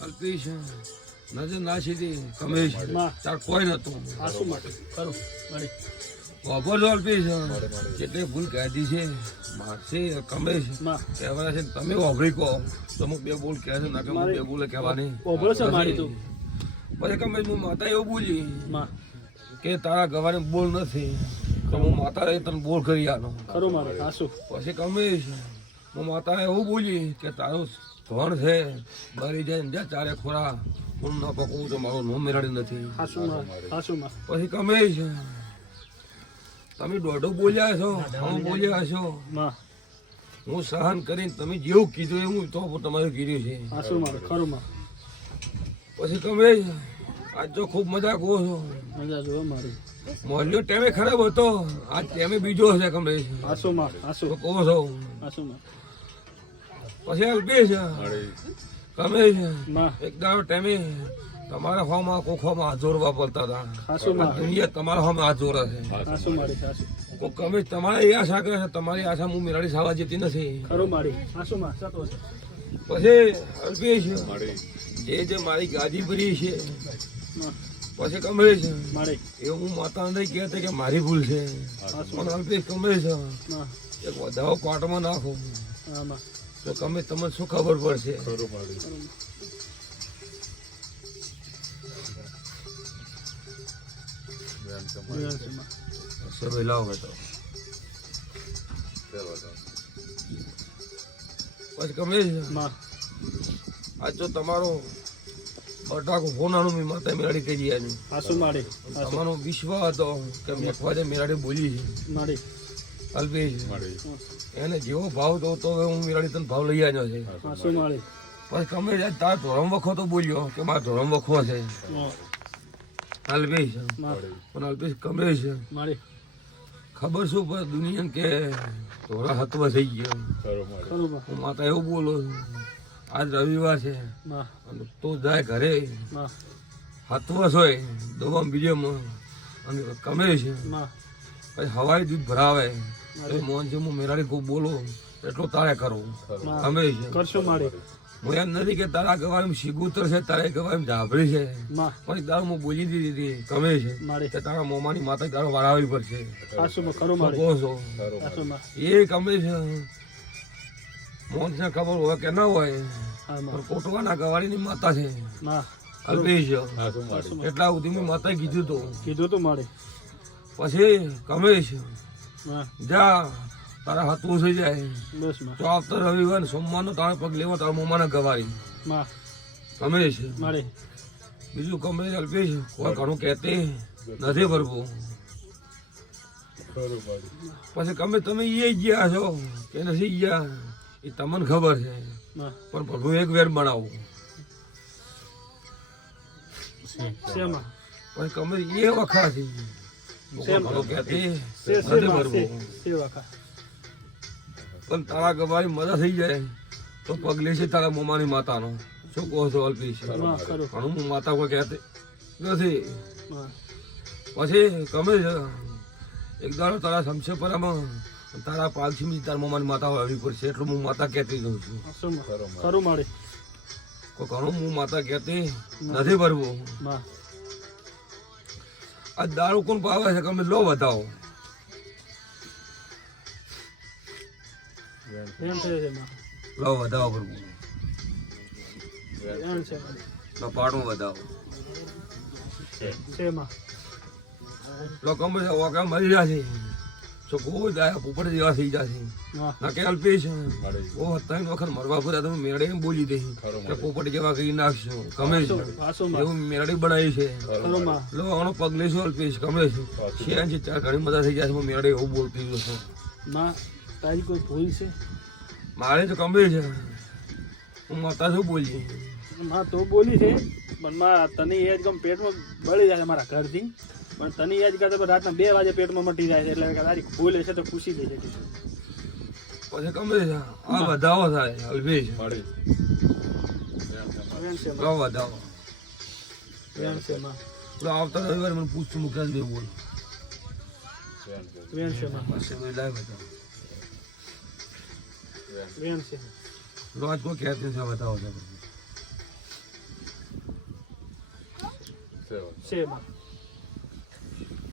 અલ્પેશ નજર ના સીધી કમેશ તાર કોઈ નતું આસુ માટે ખરું મળી ખબર તો અલ્પેશ જેટલી ભૂલ કાઢી છે મારશે કમેશ કહેવાના છે તમે વાપરી કહો તો હું બે બોલ કહે છે ના કે હું બે બોલે કહેવાની ઓભળો છે મારી તું પછી કમેશ હું માતા એવું બોલી કે તારા ગવાને બોલ નથી તો હું માતા તને બોલ કરી આનો ખરું મારે આસુ પછી કમેશ હું માતા એવું બોલી કે તારું ધોણ છે બરી જાય ને જ્યાં ચારે ખોરા હું ન પકવું તો મારું નોમ મેળવી નથી પછી કમેશ તમે દોઢો બોલ્યા છો હું બોલ્યા છો હું સહન કરીને તમે જેવું કીધું એવું તો તમારું કીધું છે પછી કમેશ આજ તો ખૂબ મજા કહો છો મોલ્યો ટેમે ખરાબ હતો આજ ટેમે બીજો છે કમેશ કહો છો પછી અલ્પેશ કમેશ એક દાડો ટેમે તમારા હોમાં કોખોમાં હાથ જોડવા પડતા હતા દુનિયા તમારા હોમાં હાથ જોડે છે કમેશ તમારે એ આશા કરે છે તમારી આશા હું મેળાડી સાવા જતી નથી પછી અલ્પેશ જે મારી ગાદી ભરી છે પછી કમેશ એ હું માતા નથી કહેતા કે મારી ભૂલ છે પણ અલ્પેશ કમેશ એક વધારો પાટમાં નાખો તો તમે તમને શું ખબર પડશે લાવો તો પછી કમેશ આજ તો તમારો બટાકો હોનાનું મેં માતા મેળાડી કરી આવ્યું તમારો વિશ્વાસ હતો કે મેખવાજે મેળાડી બોલી છે અલ્પેશ એને જેવો ભાવ તો હું મેળાડી તને ભાવ લઈ આવ્યો છે પછી કમેશ તાર ધોરમ વખો તો બોલ્યો કે મારા ધોરમ વખો છે અલ્પેશ પણ અલ્પેશ કમેશ ખબર શું પર દુનિયા કે ધોરા હતવા થઈ ગયો હું માતા એવું બોલો આજ રવિવાર છે અને તું જાય ઘરે હતવસ હોય દવા બીજેમાં અને કમેશ પછી હવાઈ દૂધ ભરાવે મોહન છે હું મેરાડી ખૂબ બોલો એટલું તારે કરવું કમેશ હું એમ નથી કે તારા ગવામ શિગુતર છે તારા ગવામ ઝાભરી છે પણ તારું હું બોલી દીધી હતી કમેશ કે તારા મોમાની માતા તારો વાળાવી પડશે એ કમેશ મોહન ખબર હોય કે ના હોય પણ કોટવાના ગવાડીની માતા છે અલ્પેશ એટલા સુધી મેં માતાએ કીધું તું મારે પછી કમેશ જા તારા હાથું થઈ જાય તો આવતા રવિવાર સોમવારનો તારા પગ લેવા તારા મોમાના ગવાડી કમેશ બીજું કમેશ અલ્પેશ કોઈ ઘણું કહેતે નથી ભરવું પછી તમે એ ગયા છો કે નથી ગયા એ તમને ખબર છે પણ પ્રભુ એક વેર બનાવો પછી કમેશ એ વખા પણ તારા ગવારી મજા થઈ જાય તો પગલે છે તારા મોમાની માતાનો શું કહો છો અલ્પેશ ઘણું હું માતા કોઈ કહેતી નથી પછી કમેશ એક દાડો તારા શમશેપરામાં તારા પાલસીમાં તારા મોમાની માતા આવી પડશે એટલું હું માતા કહેતી રહું છું ઘણું હું માતા કહેતી નથી ભરવું આ દારૂ કોણ પાવે છે તમે લો બતાવો લો બતાવો ભરવું પાડું બતાવો લો કમે ઓકા મરી જશે તો બહુ દાયા પોપટ જેવા થઈ જશે ના કે અલ્પેશ ઓ ત્રણ વખત મરવા પડ્યા તમે મેળે બોલી દે કે પોપટ જેવા કરી નાખશો કમેશ એવું મેળડી બનાવી છે લો આનો પગ લેશો અલ્પેશ કમેશ છે ઘણી મજા થઈ જશે મેળે એવું બોલતી જશો તારી કોઈ ભૂલ છે મારે તો કમેશ હું માતા શું બોલી તો બોલી છે પણ તને એ જ પેટમાં બળી જાય મારા ઘરથી પણ તને યાદ કરતા રાતના 2 વાગે પેટમાં મટી જાય છે એટલે તારી ભૂલ હશે તો ખુશી થઈ જાય પછી કમેશ આ વધાવો થાય અલ્પેશ વધાવો આવતા રવિવારે મને પૂછતું મુખ્ય બે બોલ રોજ કોઈ કહેતી છે બતાવો છે માં